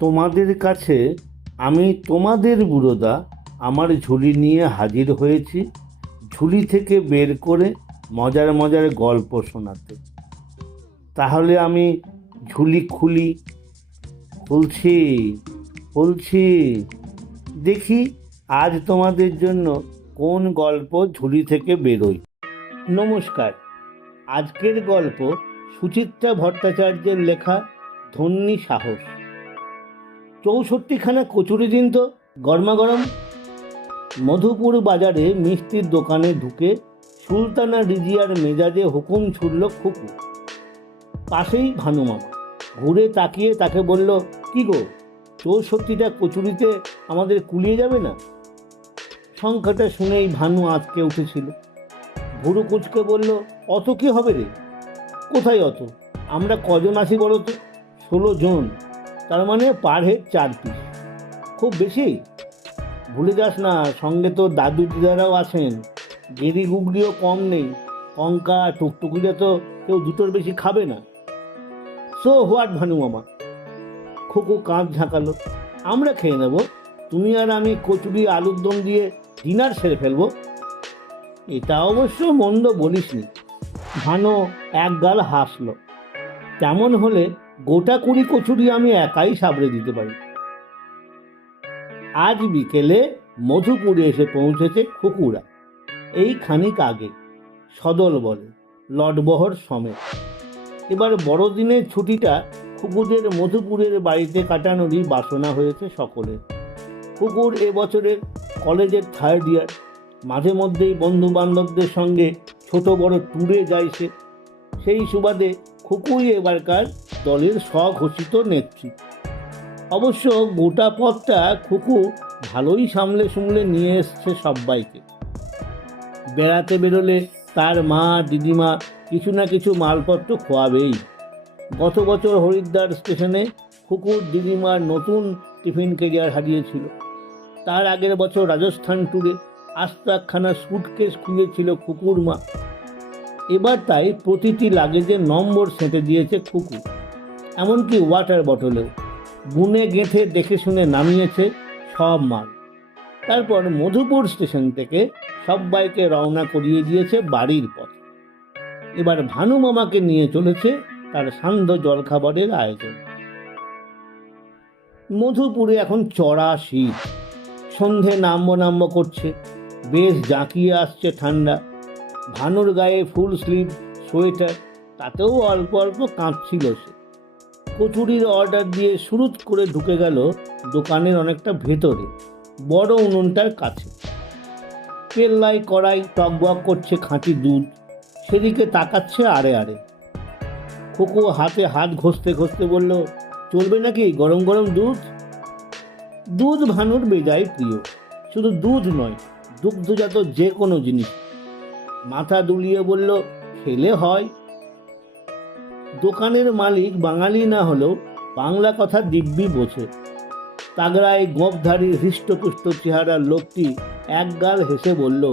তোমাদের কাছে আমি তোমাদের বুড়োদা আমার ঝুলি নিয়ে হাজির হয়েছি, ঝুলি থেকে বের করে মজার মজার গল্প শোনাতে। তাহলে আমি ঝুলি খুলছি খুলছি, দেখি আজ তোমাদের জন্য কোন গল্প ঝুলি থেকে বেরোয়। নমস্কার, আজকের গল্প সুচিত্রা ভট্টাচার্যের লেখা ধন্যী সাহস। 64খানা কচুরি দিন তো, গরমা গরম। মধুপুর বাজারে মিষ্টির দোকানে ঢুকে সুলতানা রিজিয়ার মেজাজে হুকুম ছুড়ল খুকু। পাশেই ভানুমামা ঘুরে তাকিয়ে তাকে বলল, কি গো, 64টা কচুরিতে আমাদের কুলিয়ে যাবে না? সংখ্যাটা শুনেই ভানু আঁতকে উঠেছিল। ভুরু কুচকে বলল, অত কি হবে রে? কোথায় অত? আমরা কজন আছি বলো তো? 16 জন, তার মানে পার হেড 4 পিস। খুব বেশি? ভুলে যাস না, সঙ্গে তো দাদু দিদারাও আছেন, গেরি গুগলিও কম নেই। কঙ্কা টুকটুকিরা তো কেউ দুটোর বেশি খাবে না। So what ভানুমামা? খুকু কাঁধ ঝাঁকালো। আমরা খেয়ে নেব, তুমি আর আমি কচুরি আলুর দম দিয়ে ডিনার সেরে ফেলবো। এটা অবশ্য মন্দ বলিসনি। ভানো একগাল হাসলো। তেমন হলে গোটা 20 কচুরি আমি একাই সাবড়ে দিতে পারি। আজ বিকেলে মধুপুরে এসে পৌঁছেছে খুকুরা, এই খানিক আগে, সদল বলে, লটবহর সমেত। এবার বড়দিনের ছুটিটা খুকুদের মধুপুরের বাড়িতে কাটানোরই বাসনা হয়েছে সকলের। খুকুর এবছরের কলেজের 3rd ইয়ার। মাঝে মধ্যেই বন্ধু বান্ধবদের সঙ্গে ছোট বড় ট্যুরে যায় সে। সেই সুবাদে খুকুই এবারকার দলের স্বঘোষিত নেত্রী। অবশ্য গোটা পথটা খুকু ভালোই সামলে নিয়ে এসছে সব্বাইকে। বেড়াতে বেরোলে তার মা দিদিমা কিছু না কিছু মালপত্র খোয়াবেই। গত বছর হরিদ্বার স্টেশনে খুকুর দিদিমার নতুন টিফিন ক্যারিয়ার হারিয়েছিল। তার আগের বছর রাজস্থান ট্যুরে আস্ত একখানা সুটকেস খুঁজেছিল খুকুর মা। এবার তাই প্রতিটি লাগেজে নম্বর সেঁটে দিয়েছে খুকু, এমনকি ওয়াটার বটলেও। গুনে গেঁথে দেখে শুনে নামিয়েছে সব মাল। তারপর মধুপুর স্টেশন থেকে সব্বাইকে রওনা করিয়ে দিয়েছে বাড়ির পথে। এবার ভানু মামাকে নিয়ে চলেছে তার সান্ধ্য জলখাবারের আয়োজন। মধুপুরে এখন চড়া শীত। সন্ধে নাম্ব করছে, বেশ জাঁকিয়ে আসছে ঠান্ডা। ভানুর গায়ে ফুল স্লিভ সোয়েটার, তাতেও অল্প অল্প কাঁপছিল সে। কচুরির অর্ডার দিয়ে শুরুত করে ঢুকে গেল দোকানের অনেকটা ভেতরে, বড় উনুনটার কাছে। পেল্লাই কড়াই টকবক করছে খাঁটি দুধ, সেদিকে তাকাচ্ছে আড়ে আড়ে। খুকু হাতে হাত ঘষতে ঘষতে বলল, চলবে নাকি গরম গরম দুধ? দুধ ভানুর বেজায় প্রিয়। শুধু দুধ নয়, দুগ্ধজাত যে কোনো জিনিস। মাথা দুলিয়ে বলল, খেলে হয়। দোকানের মালিক বাঙালি না হলেও বাংলা কথা দিব্যি বোঝে। তাগড়ায় গোঁফধারী হৃষ্টপুষ্ট চেহারার লোকটি একগাল হেসে বলল,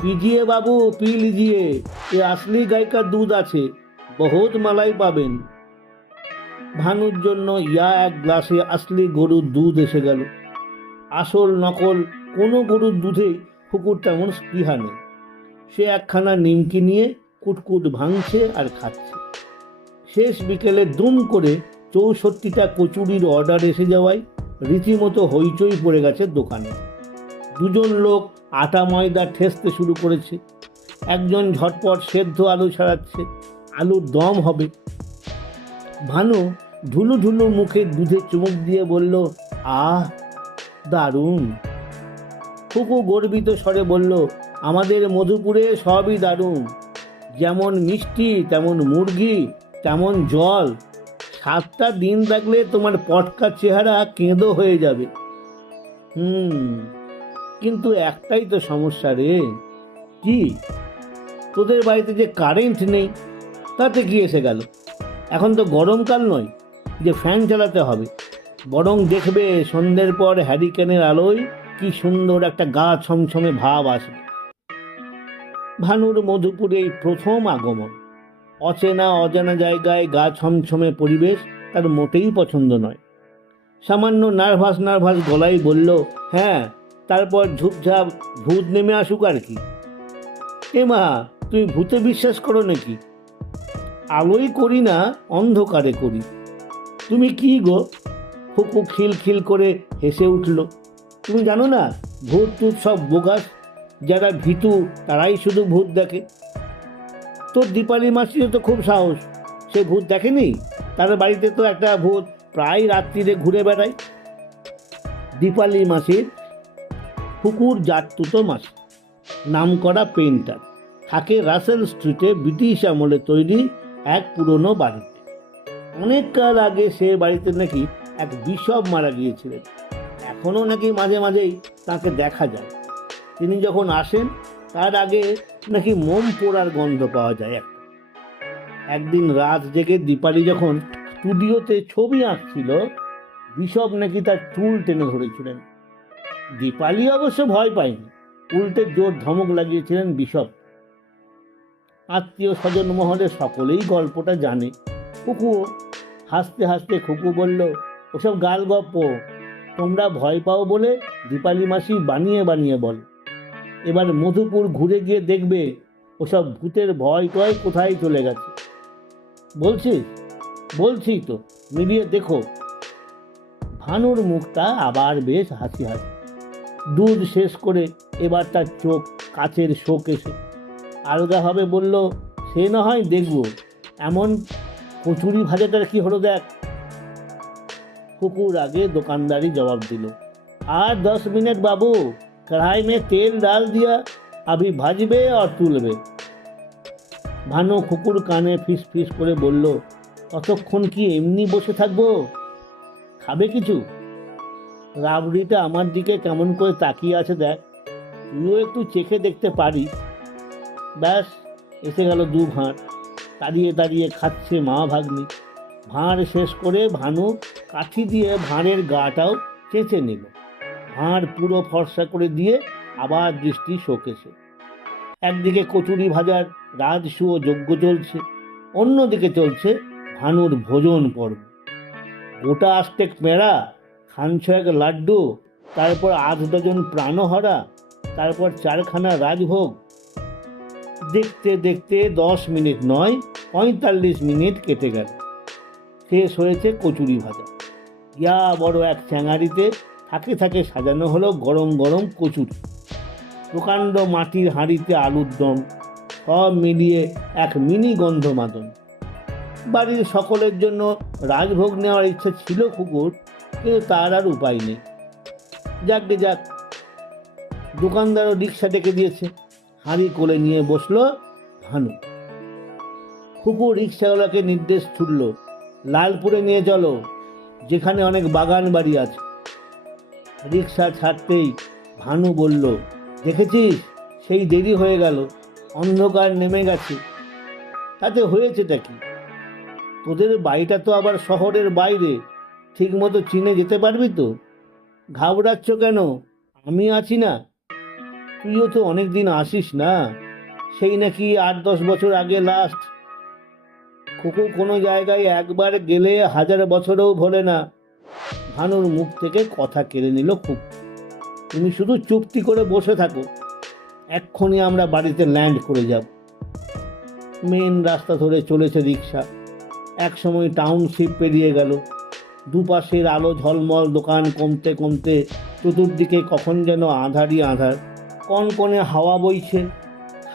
পিজিয়ে বাবু পি লিজিয়ে, এ আসলি গাই কা দুধ আছে, বহুত মালাই পাবেন। ভানুর জন্য এক গ্লাসে আসলি গরুর দুধ এসে গেল। আসল নকল কোনো গরুর দুধেই খুকুর তেমন স্পৃহা নেই। সে একখানা নিমকি নিয়ে কুটকুট ভাঙছে আর খাচ্ছে। শেষ বিকেলে দুম করে 64টা কচুরির অর্ডার এসে যাওয়ায় রীতিমতো হইচই পড়ে গেছে দোকানে। দুজন লোক আটা ময়দা ঠেসতে শুরু করেছে। একজন ঝটপট সেদ্ধ আলু ছাড়াচ্ছে, আলুর দম হবে। ভানু ঢুলু ঢুলু মুখে দুধে চুমুক দিয়ে বলল, আহ দারুণ। খুকু গর্বিত স্বরে বলল, আমাদের মধুপুরে সবই দারুণ। যেমন মিষ্টি, তেমন মুরগি, তেমন জল। 7টা দিন থাকলে তোমার পটকা চেহারা কেঁদো হয়ে যাবে। কিন্তু একটাই তো সমস্যা রে। কি? তোদের বাড়িতে যে কারেন্ট নেই, তাতে কি এসে গেল? এখন তো গরমকাল নয় যে ফ্যান চালাতে হবে, বরং দেখবে সন্ধ্যের পর হ্যারিকেনের আলোয় কি সুন্দর একটা গা ছমছমে ভাব আসবে। ভানুর মধুপুরে এই প্রথম আগমন। অচেনা অজানা জায়গায় গা ছমছমে পরিবেশ তার মোটেই পছন্দ নয়। সামান্য নার্ভাস নার্ভাস গলায় বলল, হ্যাঁ, তারপর ঝুপঝাপ ভূত নেমে আসুক আর কি। এ মা, তুমি ভূতে বিশ্বাস করো নাকি? আলোয় করি না, অন্ধকারে করি। তুমি কি গো? খুকু খিলখিল করে হেসে উঠল। তুমি জানো না, ভূত টুত সব বোগাস, যারা ভীতু তারাই শুধু ভূত দেখে। তোর দীপালি মাসিরও তো খুব সাহস, সে ভূত দেখেনি? তার বাড়িতে তো একটা ভূত প্রায় রাত্রিরে ঘুরে বেড়ায়। দীপালি মাসির খুকুর জাততুতো মাসি, নামকরা পেইন্টার, থাকে রাসেল স্ট্রিটে ব্রিটিশ আমলে তৈরি এক পুরনো বাড়িতে। অনেক কাল আগে সে বাড়িতে নাকি এক বিশপ মারা গিয়েছিলেন। এখনও নাকি মাঝে মাঝেই তাকে দেখা যায়। তিনি যখন আসেন তার আগে নাকি মোম পোড়ার গন্ধ পাওয়া যায় একটা। একদিন রাত জেগে দীপালি যখন স্টুডিওতে ছবি আঁকছিল, বিশপ নাকি তার চুল টেনে ধরেছিলেন। দীপালি অবশ্য ভয় পায়নি, উল্টে জোর ধমক লাগিয়েছিলেন বিশপ। আত্মীয় স্বজন মহলে সকলেই গল্পটা জানে। খুকু হাসতে হাসতে খুকু বলল, ওসব গাল গপ্প, তোমরা ভয় পাও বলে দীপালি মাসি বানিয়ে বানিয়ে বল। এবার মধুপুর ঘুরে গিয়ে দেখবে ওসব ভূতের ভয় টয় কোথায় চলে গেছে। বলছিস? বলছি তো, মিলিয়ে দেখো। ভানুর মুখটা আবার বেশ হাসি হাসি। দুধ শেষ করে এবার তার চোখ কাচের শোকেসে আলগাভাবে বলল, সে না হয় দেখব। এমন কচুরি ভাজাটার কি হলো দেখ। কুকুর আগে দোকানদারি জবাব দিল, আর 10 मिनट बाबू, कढ़ाई में तेल डाल दिया, अभी भाजबे और तुलबे। ভানু কুকুর কানে ফিস ফিস করে বলল, কতক্ষণ কি এমনি বসে থাকবো? খাবে কিছু? রাবড়িটা আমার দিকে কেমন করে তাকিয়ে আছে দেখ, তুইও একটু চেখে দেখতে পারিস। ব্যাস, এসে গেল 2 ভাঁড়। দাঁড়িয়ে দাঁড়িয়ে খাচ্ছে মা ভাগ্নি। ভাঁড় শেষ করে ভানু কাঠি দিয়ে ভাঁড়ের গাটাও চেঁচে নিল। ভাঁড় পুরো ফর্সা করে দিয়ে আবার দৃষ্টি শোকেসে। একদিকে কচুরি ভাজার রাজসূয় যজ্ঞ চলছে, অন্যদিকে চলছে ভানুর ভোজন পর্ব। গোটা আস্টেক পেঁড়া, খানছয়েক লাড্ডু, তারপর 8 ডজন প্রাণহরা, তারপর 4খানা রাজভোগ। দেখতে দেখতে 10 মিনিট নয় 45 মিনিট কেটে গেল। শেষ হয়েছে কচুরি ভাজা। ইয়া বড় এক চ্যাঙারিতে থাকে থাকে সাজানো হলো গরম গরম কচুরি। প্রকাণ্ড মাটির হাঁড়িতে আলুর দম, সব মিলিয়ে এক মিনি গন্ধমাদন। বাড়ির সকলের জন্য রাজভোগ নেওয়ার ইচ্ছা ছিল কুকুর, কিন্তু তার আর উপায় নেই। যাকগে যাক, দোকানদারও রিক্সা ডেকে দিয়েছে। হাঁড়ি কোলে নিয়ে বসলো ভানু। কুকুর রিক্সাওয়ালাকে নির্দেশ ছুড়ল, লালপুরে নিয়ে চলো, যেখানে অনেক বাগান বাড়ি আছে। রিক্সা ছাড়তেই ভানু বলল, দেখেছিস, সেই দেরি হয়ে গেল, অন্ধকার নেমে গেছে। তাতে হয়েছেটা কি? তোদের বাড়িটা তো আবার শহরের বাইরে, ঠিক মতো চিনে যেতে পারবি তো? ঘাবড়াচ্ছ কেন? আমি আছি না। তুইও তো অনেক দিন আসিস না, সেই নাকি 8-10 বছর আগে লাস্ট। খুকু কোনো জায়গায় একবার গেলে 1000 বছরেও ভোলে না। ভানুর মুখ থেকে কথা কেড়ে নিল খুব। তুমি শুধু চুক্তি করে বসে থাকো, এক্ষুনি আমরা বাড়িতে ল্যান্ড করে যাব। মেন রাস্তা ধরে চলেছে রিক্সা। একসময় টাউনশিপ পেরিয়ে গেল। দুপাশের আলো ঝলমল দোকান কমতে কমতে চতুর্দিকে কখন যেন আঁধারই আঁধার। কনকনে হাওয়া বইছে,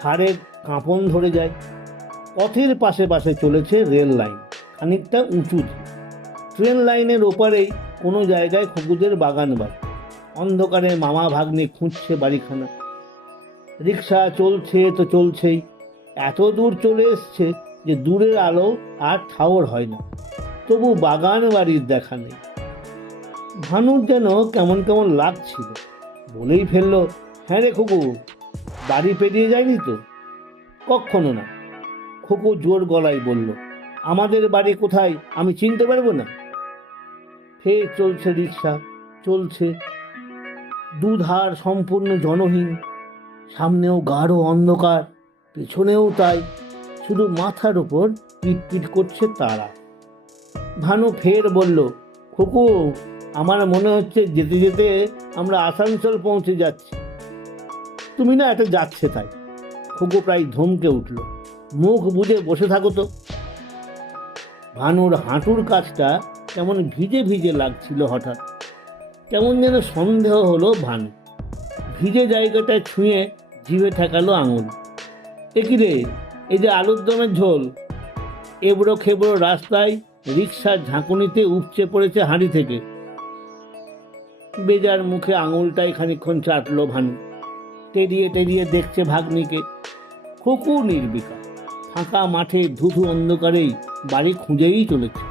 হাড়ে কাঁপন ধরে যায়। পথের পাশে পাশে চলেছে রেল লাইন, খানিকটা উঁচু। ট্রেন লাইনের ওপারেই কোনো জায়গায় খুকুদের বাগান বাড়ি। অন্ধকারে মামা ভাগ্নে খুঁজছে বাড়িখানা। রিক্সা চলছে তো চলছেই, এত দূর চলে এসছে যে দূরের আলো আর ঠাওর হয় না। তবু বাগান বাড়ির দেখা নেই। ভানুর যেন কেমন কেমন লাগছিল। বলেই ফেলল, হ্যাঁ রে খুকু, বাড়ি পেরিয়ে যায়নি তো? কখনো না। খুকু জোর গলায় বলল, আমাদের বাড়ি কোথায় আমি চিনতে পারবো না? ফের চলছে রিক্সা, চলছে। দুধার সম্পূর্ণ জনহীন, সামনেও গাঢ় অন্ধকার, পেছনেও তাই, শুধু মাথার উপর পিটপিট করছে তারা। ভানু ফের বলল, খুকু, আমার মনে হচ্ছে যেতে যেতে আমরা আসানসোল পৌঁছে যাচ্ছি। তুমি না এটা যাচ্ছে তাই। খুকু প্রায় ধমকে উঠল। মুখ বুজে বসে থাকো তো। ভানুর হাঁটুর কাছটা কেমন ভিজে ভিজে লাগছিল হঠাৎ। কেমন যেন সন্দেহ হলো ভানু। ভিজে জায়গাটায় ছুঁয়ে জিভে ঠেকালো আঙুল। একই রে, এই যে আলুর দমের ঝোল। এবড়ো খেবড়ো রাস্তায় রিক্সার ঝাঁকুনিতে উপচে পড়েছে হাঁড়ি থেকে। বেজার মুখে আঙুলটাই খানিকক্ষণ চাটলো ভানু। টেরিয়ে টেরিয়ে দেখছে ভাগ্নিকে। খুকু নির্বিকার। ফাঁকা মাঠে ধুধু অন্ধকারেই বাড়ি খুঁজেই চলেছে।